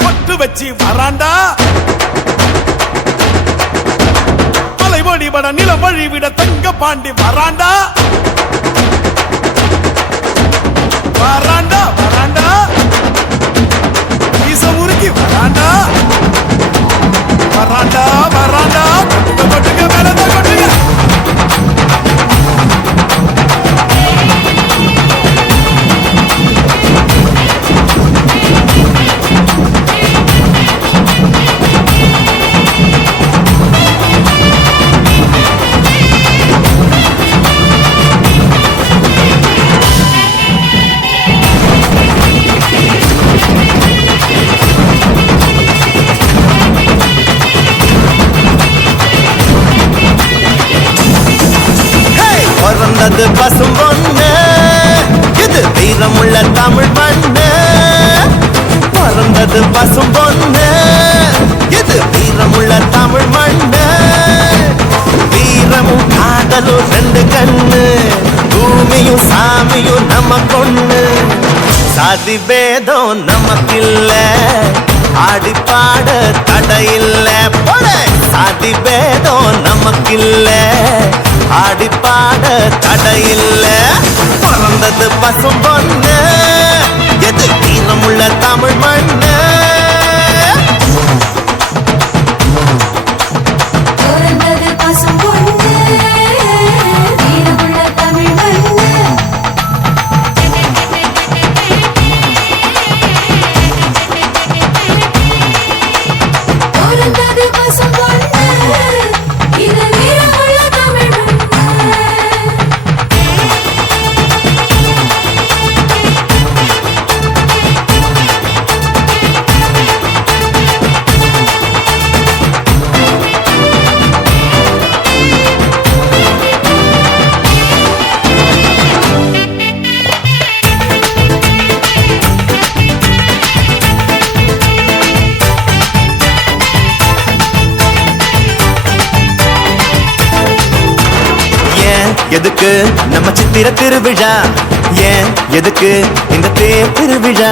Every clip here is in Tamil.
பொட்டு வச்சு வராண்டா? மலை வழிபட நிலம் வழிவிட தங்க பாண்டி வராண்டா? வராண்டா வராண்டா? மீச முறுக்கி வராண்டா? வராண்டா வராண்டா? பட்டுக்க கொட்டுங்க மேலதான் கொட்டுக்க சாதி பேதம் நமக்கில்ல. ஆடி தடையில்ல. போட. சாதி பேதம் நமக்கில்ல. ஆடி தடையில்ல. பிறந்தது பசும் பொண்ணு. எது தீனமுள்ள தமிழ் மண்ணு. நம்ம திருவிழா? ஏன்? எதுக்கு? இந்த தேர் திருவிழா?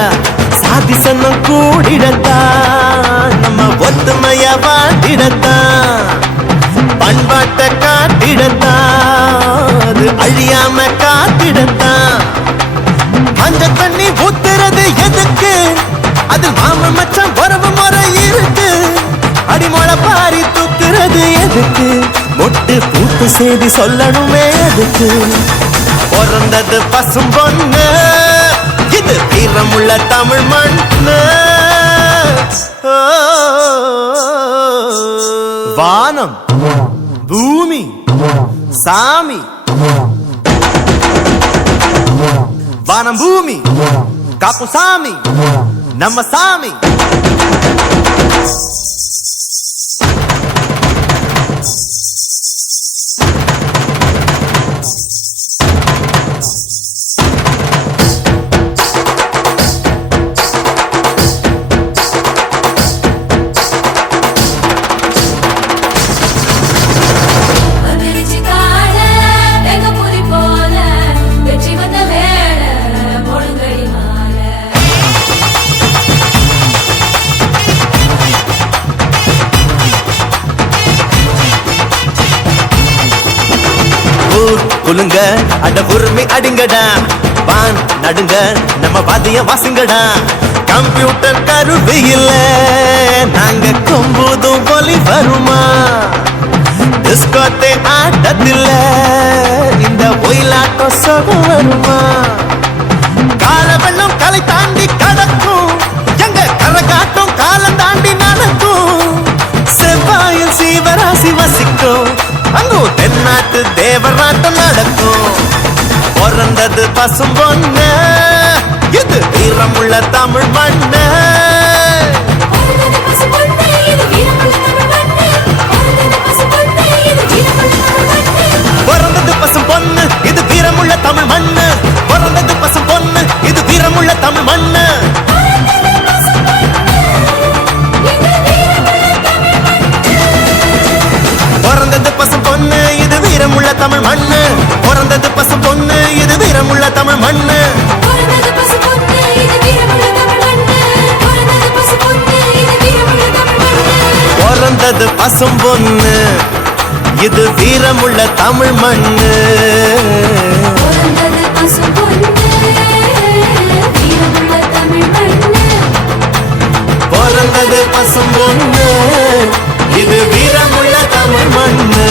சாதி சன்னம் கூடிடத்தான் நம்ம ஒத்துமையா வாட்டிடத்தான் பண்பாட்டை காட்டிடத்தான் அது அழியாம காத்திடத்தான் அந்த தண்ணி ஊத்துறது எதுக்கு? அது மாம மச்சம் உறவு முறை இருக்கு. அடிமொழ பாரி தூக்குறது எதுக்கு? மொட்டு பூத்து செய்தி சொல்லணுமே அதுக்கு பிறந்தது பசும் பொண்ணு. இது வீரமுள்ள தமிழ் மண்ணு. வானம் பூமி சாமி. வானம் பூமி காப்பு சாமி. நம்ம சாமி. அடிங்கடா வான் நடுங்க. நம்ம வாதிய வாசுங்கடா. கம்ப்யூட்டர் கருவி இல்ல நாங்க கொம்போதும் ஒலி வருமா? டிஸ்கோத்தே ஆட்டத்தில்ல இந்த ஒயிலாட்டம் சுகம் வருமா? கால வெள்ளம் கலை தாண்டி கடக்கும். எங்க கரகாட்டம் காலம் தாண்டி நடக்கும். செவ்வாயில் சீவராசி வசிக்கும். அங்கும் தென்னாட்டு தேவராட்டம் நடக்கும். பிறந்தது பசும் பொண்ணு. இது வீரமுள்ள தமிழ் மண்ணு. பிறந்தது பசும் பொண்ணு இது வீரமுள்ள தமிழ் மண்ணு. பிறந்தது பசும் பொண்ணு இது வீரமுள்ள தமிழ் மண்ணு. பிறந்தது பசும் பொண்ணு இது வீரமுள்ள தமிழ் மண்ணு. பிறந்தது பசும் இது வீரமுள்ள தமிழ் மண்ணு. பிறந்தது பசும் பொண்ணு இது வீரமுள்ள தமிழ் மண்ணு. பிறந்தது பசும் பொண்ணு இது வீரமுள்ள தமிழ் மண்ணு.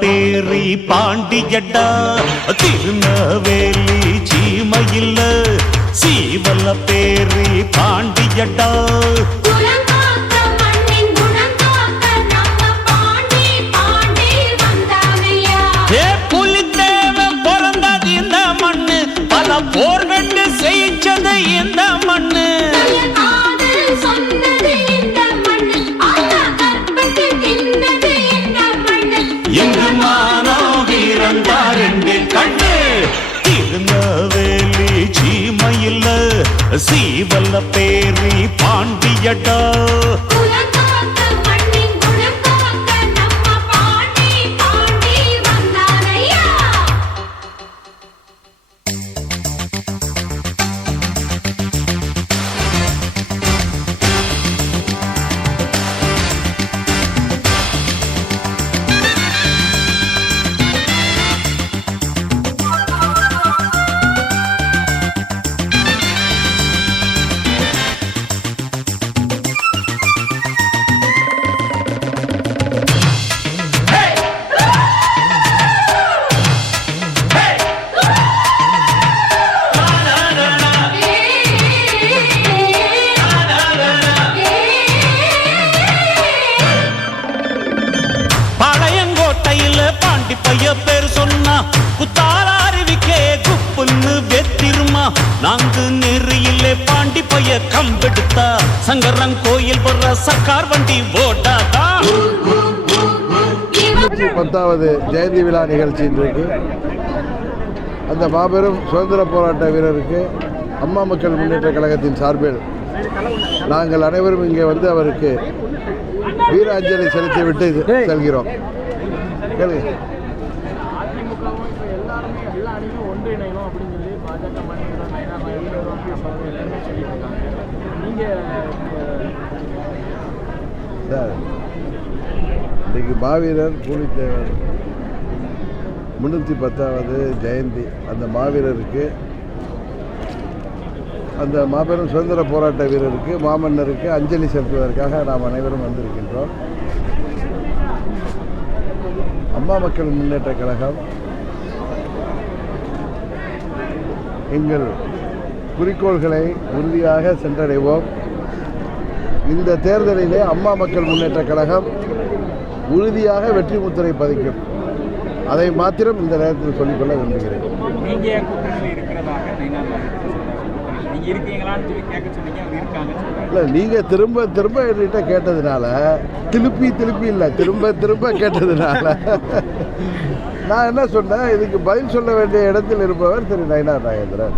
பேரி பாண்டியடா திருநவேலி சீமையில் சீவல்ல பேரி பாண்டியடா பாண்டியடா நாங்கு நெறியில பாண்டி பைய கம்பெடுத்தா சங்கரன் கோயில் போடுற சர்க்கார் வண்டி ஓட்டாதா? பத்தாவது ஜெயந்தி விழா நிகழ்ச்சி இன்றைக்கு. அந்த மாபெரும் சுதந்திர போராட்ட வீரருக்கு அம்மா மக்கள் முன்னேற்ற கழகத்தின் சார்பில் நாங்கள் அனைவரும் இங்கே வந்து அவருக்கு வீர அஞ்சலி செலுத்திவிட்டு செல்கிறோம். கேளுங்க சார் uh, இன்றைக்கு மாவீரர் பூலித்தேவர் முந்நூற்றி பத்தாவது ஜெயந்தி. அந்த மாவீரருக்கு அந்த மாபெரும் சுதந்திர போராட்ட வீரருக்கு மாமன்னருக்கு அஞ்சலி செலுத்துவதற்காக நாம் அனைவரும் வந்திருக்கின்றோம். அம்மா மக்கள் முன்னேற்ற கழகம் எங்கள் குறிக்கோள்களை உறுதியாக சென்றடைவோம். இந்த தேர்தலிலே அம்மா மக்கள் முன்னேற்ற கழகம் உறுதியாக வெற்றி முத்திரை பதிக்கும். அதை மாத்திரம் இந்த நேரத்தில் சொல்லிக்கொள்ள விரும்புகிறேன். இல்லை நீங்கள் திரும்ப திரும்ப என்கிட்ட கேட்டதுனால திருப்பி திருப்பி இல்லை திரும்ப திரும்ப கேட்டதுனால. நான் என்ன சொன்னேன் இதுக்கு பதில் சொல்ல வேண்டிய இடத்தில் இருப்பவர் திரு நயனார் நாகேந்திரன்.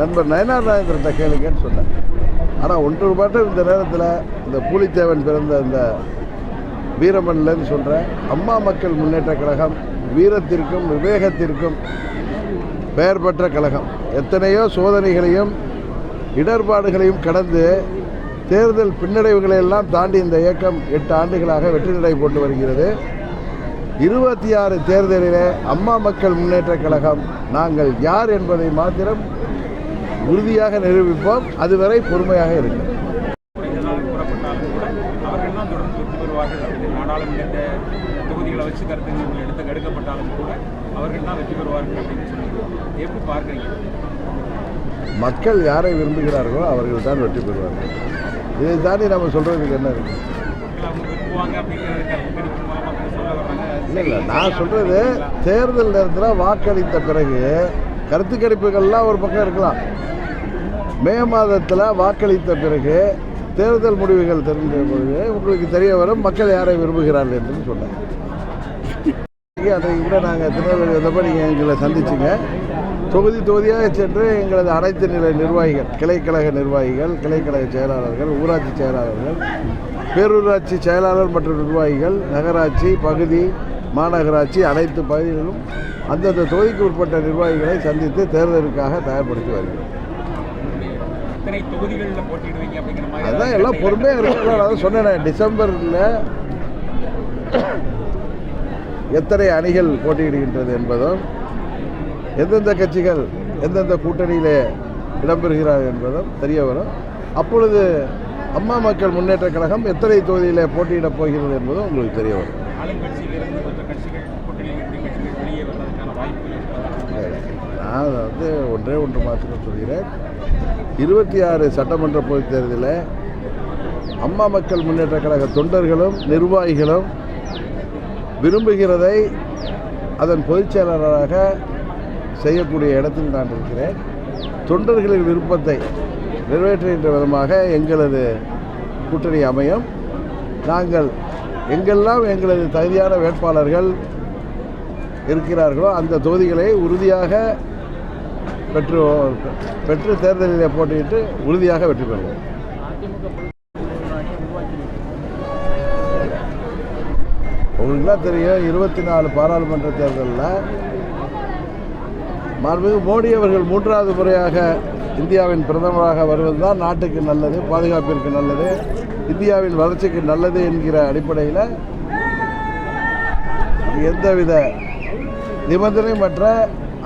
நண்பர் நயனார் நாகேந்திரன்ட்ட கேளுங்கன்னு சொன்னேன். ஆனால் ஒன்று பாட்டம் இந்த நேரத்தில் இந்த பூலித்தேவன் பிறந்த இந்த வீரமன்லன்னு சொல்கிறேன் அம்மா மக்கள் முன்னேற்ற கழகம் வீரத்திற்கும் விவேகத்திற்கும் பெயர் பெற்ற கழகம். எத்தனையோ சோதனைகளையும் இடர்பாடுகளையும் கடந்து தேர்தல் பின்னடைவுகளை எல்லாம் தாண்டி இந்த இயக்கம் எட்டு ஆண்டுகளாக வெற்றி நடை போட்டு வருகிறது. இருபத்தி ஆறு தேர்தலிலே அம்மா மக்கள் முன்னேற்ற கழகம் நாங்கள் யார் என்பதை மாத்திரம் உறுதியாக நிரூபிப்போம். அதுவரை பொறுமையாக இருக்கும் தொகுதிகளை வச்சு கருத்துங்கள் எடுத்து எடுக்கப்பட்டாலும் கூட அவர்கள் தான் வெற்றி பெறுவார்கள் அப்படின்னு சொல்லி எப்படி பார்க்குறீங்க? மக்கள் யாரை விரும்புகிறார்களோ அவர்கள் தான் வெற்றி பெறுவார்கள். இதை தாண்டி நம்ம சொல்கிறதுக்கு என்ன இருக்குது இல்லை இல்லை நான் சொல்கிறது தேர்தல் நேரத்தில் வாக்களித்த பிறகு கருத்து கணிப்புகள்லாம் ஒரு பக்கம் இருக்கலாம். மே மாதத்தில் வாக்களித்த பிறகு தேர்தல் முடிவுகள் தெரிஞ்ச பொழுது உங்களுக்கு தெரிய வரும் மக்கள் யாரை விரும்புகிறார்கள் என்று சொன்னாங்க அதை கூட நாங்கள் திருநெல்வேலி வந்தப்போ நீங்கள் எங்களை சந்திச்சிங்க. தொகுதி தொகுதியாக சென்று எங்களது அனைத்து நிலை நிர்வாகிகள் கிளைக்கழக நிர்வாகிகள் கிளைக்கழக செயலாளர்கள் ஊராட்சி செயலாளர்கள் பேரூராட்சி செயலாளர் மற்றும் நிர்வாகிகள் நகராட்சி பகுதி மாநகராட்சி அனைத்து பகுதிகளிலும் அந்தந்த தொகுதிக்கு உட்பட்ட நிர்வாகிகளை சந்தித்து தேர்தலுக்காக தயார்படுத்தி வருகிறோம். அதான் எல்லாம் பொறுமையாக இருக்கலாம் நான் தான் சொன்னேன் டிசம்பரில் எத்தனை அணிகள் போட்டியிடுகின்றது என்பதும் எந்தெந்த கட்சிகள் எந்தெந்த கூட்டணியிலே இடம்பெறுகிறார் என்பதும் தெரிய வரும். அப்பொழுது அம்மா மக்கள் முன்னேற்ற கழகம் எத்தனை தொகுதியில் போட்டியிடப் போகிறது என்பதும் உங்களுக்கு தெரிய வரும். நான் வந்து ஒன்றே ஒன்று மாத்திரம் சொல்கிறேன். இருபத்தி ஆறு சட்டமன்ற பொதுத் தேர்தலில் அம்மா மக்கள் முன்னேற்ற கழக தொண்டர்களும் நிர்வாகிகளும் விரும்புகிறதை அதன் பொதுச் செயலாளராக செய்யக்கூடிய இடத்தில் நான் இருக்கிறேன். தொண்டர்களின் விருப்பத்தை நிறைவேற்றுகின்ற விதமாக எங்களது கூட்டணி அமையும். நாங்கள் எங்கெல்லாம் எங்களது தகுதியான வேட்பாளர்கள் இருக்கிறார்களோ அந்த தொகுதிகளை உறுதியாக பெற்று பெற்று தேர்தலில் போட்டியிட்டு உறுதியாக வெற்றி பெறுவோம். உங்களுக்குலாம் தெரியும் இருபத்தி நாலு பாராளுமன்ற தேர்தலில் மாண்புமிகு மோடி அவர்கள் மூன்றாவது முறையாக இந்தியாவின் பிரதமராக வருவது தான் நாட்டுக்கு நல்லது பாதுகாப்பிற்கு நல்லது இந்தியாவின் வளர்ச்சிக்கு நல்லது என்கிற அடிப்படையில் எந்தவித நிபந்தனைமற்ற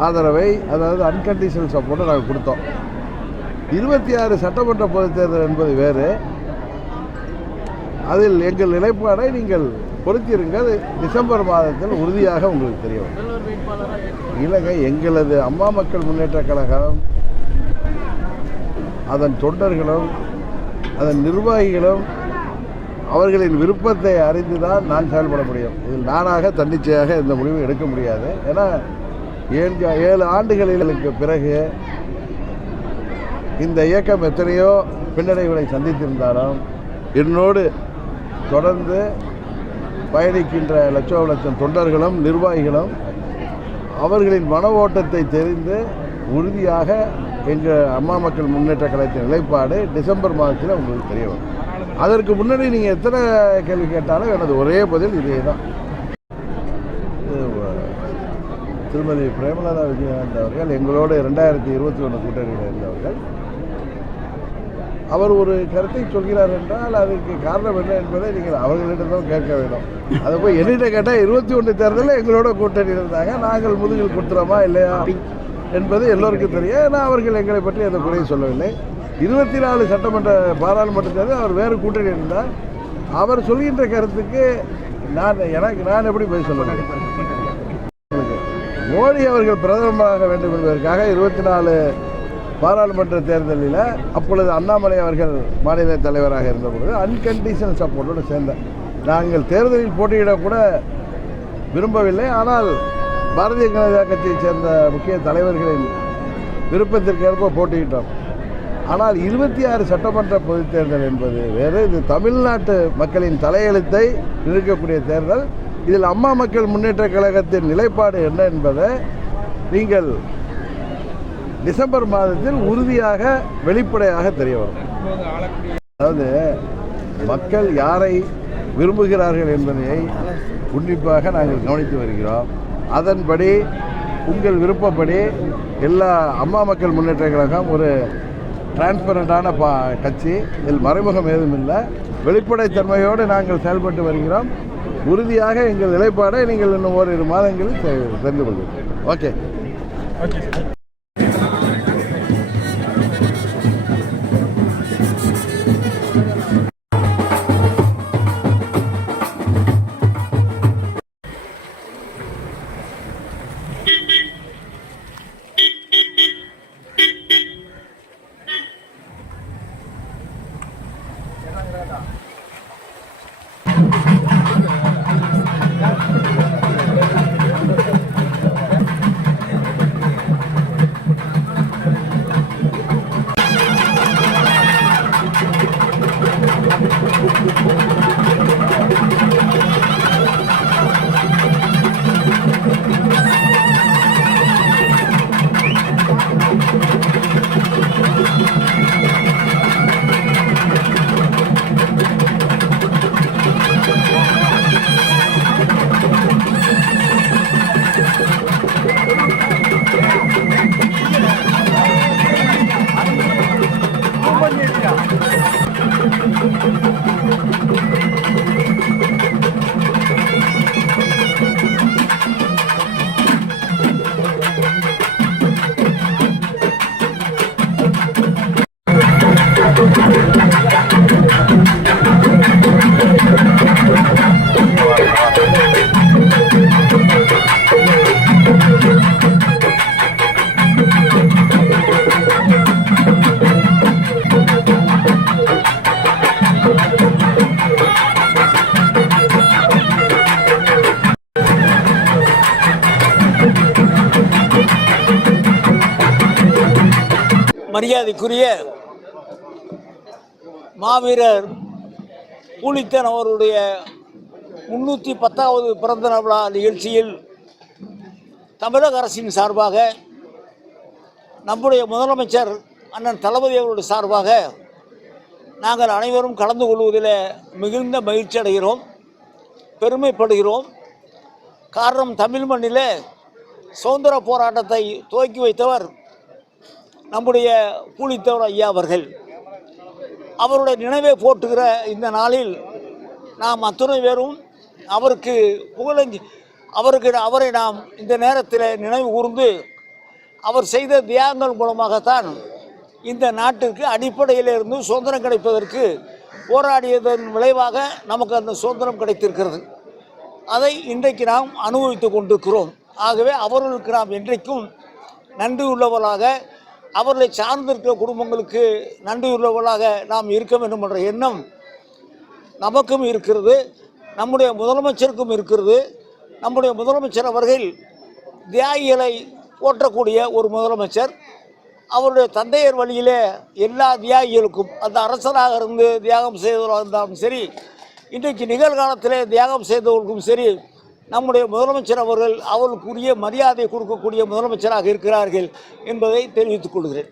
ஆதரவை அதாவது அன்கண்டிஷனல் சப்போர்ட்டை நாங்கள் கொடுத்தோம். இருபத்தி ஆறு சட்டமன்ற பொதுத் தேர்தல் என்பது வேறு. அதில் எங்கள் நிலைப்பாடை நீங்கள் பொறுத்திருங்கள். டிசம்பர் மாதத்தில் உறுதியாக உங்களுக்கு தெரிய வரும் இல்லைங்க எங்களது அம்மா மக்கள் முன்னேற்ற கழகம் அதன் தொண்டர்களும் அதன் நிர்வாகிகளும் அவர்களின் விருப்பத்தை அறிந்து தான் நான் செயல்பட முடியும். இதில் நானாக தன்னிச்சையாக இந்த முடிவு எடுக்க முடியாது. ஏன்னா ஏழு ஏழு ஆண்டுகளுக்கு பிறகு இந்த இயக்கம் எத்தனையோ பின்னடைவுகளை சந்தித்திருந்தாலும் என்னோடு தொடர்ந்து பயணிக்கின்ற லட்சோ லட்சம் தொண்டர்களும் நிர்வாகிகளும் அவர்களின் மன ஓட்டத்தை தெரிந்து உறுதியாக எங்கள் அம்மா மக்கள் முன்னேற்ற கழகத்தின் நிலைப்பாடு டிசம்பர் மாதத்தில் உங்களுக்கு தெரிய வரும். அதற்கு முன்னாடி நீங்கள் எத்தனை கேள்வி கேட்டாலும் எனது ஒரே பதில் இதே தான் திருமதி பிரேமலதா விஜயகாந்த் அவர்கள் எங்களோடு ரெண்டாயிரத்தி இருபத்தி ஒன்று கூட்டணியில் இருந்தவர்கள். அவர் ஒரு கருத்தை சொல்கிறார் என்றால் அதுக்கு காரணம் என்ன என்பதை நீங்கள் அவர்களிடம் தான் கேட்க வேண்டும். அதை போய் என்னிட்ட கேட்டால் இருபத்தி ஒன்று தேர்தலில் எங்களோட கூட்டணி இருந்தாங்க. நாங்கள் முதுகில் கொடுத்துறோமா இல்லையா என்பது எல்லோருக்கும் தெரியும். ஏன்னா அவர்கள் எங்களை பற்றி அந்த குறையை சொல்லவில்லை. இருபத்தி நாலு சட்டமன்ற பாராளுமன்ற தேர்தல் அவர் வேறு கூட்டணி இருந்தார். அவர் சொல்கின்ற கருத்துக்கு நான் எனக்கு நான் எப்படி போய் சொல்ல மோடி அவர்கள் பிரதமராக வேண்டும் என்பதற்காக இருபத்தி நாலு பாராளுமன்ற தேர்தலில் அப்பொழுது அண்ணாமலை அவர்கள் மாநில தலைவராக இருந்தபொழுது அன்கண்டிஷனல் சப்போர்ட்டோடு சேர்ந்தேன் நாங்கள் தேர்தலில் போட்டியிடக்கூட விரும்பவில்லை. ஆனால் பாரதிய ஜனதா கட்சியைச் சேர்ந்த முக்கிய தலைவர்களின் விருப்பத்திற்கேற்ப போட்டியிட்டோம். ஆனால் இருபத்தி ஆறு சட்டமன்ற பொதுத் தேர்தல் என்பது வேறு. இது தமிழ்நாட்டு மக்களின் தலையெழுத்தை நிற்கக்கூடிய தேர்தல். இதில் அம்மா மக்கள் முன்னேற்ற கழகத்தின் நிலைப்பாடு என்ன என்பதை நீங்கள் டிசம்பர் மாதத்தில் உறுதியாக வெளிப்படையாக தெரிய வரும். அதாவது மக்கள் யாரை விரும்புகிறார்கள் என்பதை உன்னிப்பாக நாங்கள் கவனித்து வருகிறோம். அதன்படி உங்கள் விருப்பப்படி எல்லா அம்மா மக்கள் முன்னேற்ற கழகம் ஒரு டிரான்ஸ்பரண்டான பா கட்சி இதில் மறைமுகம் ஏதும் இல்லை. வெளிப்படைத்தன்மையோடு நாங்கள் செயல்பட்டு வருகிறோம். உறுதியாக எங்கள் நிலைப்பாடை நீங்கள் இன்னும் ஓரிரு மாதங்களில் தெரிந்து தெரிந்து கொள்வீர்கள். ஓகே. மரியாதைக்குரிய மாவீரர் பூலித்தன் அவருடைய முன்னூற்றி பத்தாவது பிறந்த விழா நிகழ்ச்சியில் தமிழக அரசின் சார்பாக நம்முடைய முதலமைச்சர் அண்ணன் தளபதி அவருடைய சார்பாக நாங்கள் அனைவரும் கலந்து கொள்வதில் மிகுந்த மகிழ்ச்சி அடைகிறோம் பெருமைப்படுகிறோம். காரணம் தமிழ் மண்ணில் சுதந்திர போராட்டத்தை துவக்கி வைத்தவர் நம்முடைய கூலித்தவர் ஐயா அவர்கள் அவருடைய நினைவை போட்டுகிற இந்த நாளில் நாம் அத்துணை பேரும் அவருக்கு புகழஞ்சி அவருக்கு அவரை நாம் இந்த நேரத்தில் நினைவு கூர்ந்து அவர் செய்த தியாகங்கள் மூலமாகத்தான் இந்த நாட்டிற்கு அடிப்படையிலிருந்து சுதந்திரம் கிடைப்பதற்கு போராடியதன் விளைவாக நமக்கு அந்த சுதந்திரம் கிடைத்திருக்கிறது. அதை இன்றைக்கு நாம் அனுபவித்துக் கொண்டிருக்கிறோம். ஆகவே அவர்களுக்கு நாம் என்றைக்கும் நன்றி உள்ளவர்களாக அவர்களை சார்ந்திருக்கிற குடும்பங்களுக்கு நன்றி உள்ளவர்களாக நாம் இருக்க வேண்டும் என்ற எண்ணம் நமக்கும் இருக்கிறது நம்முடைய முதலமைச்சருக்கும் இருக்கிறது. நம்முடைய முதலமைச்சர் அவர்கள் தியாகிகளை போற்றக்கூடிய ஒரு முதலமைச்சர். அவருடைய தந்தையர் வழியிலே எல்லா தியாகிகளுக்கும் அந்த அரசராக இருந்து தியாகம் செய்தவராக இருந்தாலும் சரி இன்றைக்கு நிகழ்காலத்திலே தியாகம் செய்தவர்களுக்கும் சரி நம்முடைய முதலமைச்சர் அவர்கள் அவர்களுக்குரிய மரியாதை கொடுக்கக்கூடிய முதலமைச்சராக இருக்கிறார்கள் என்பதை தெரிவித்துக் கொள்கிறேன்.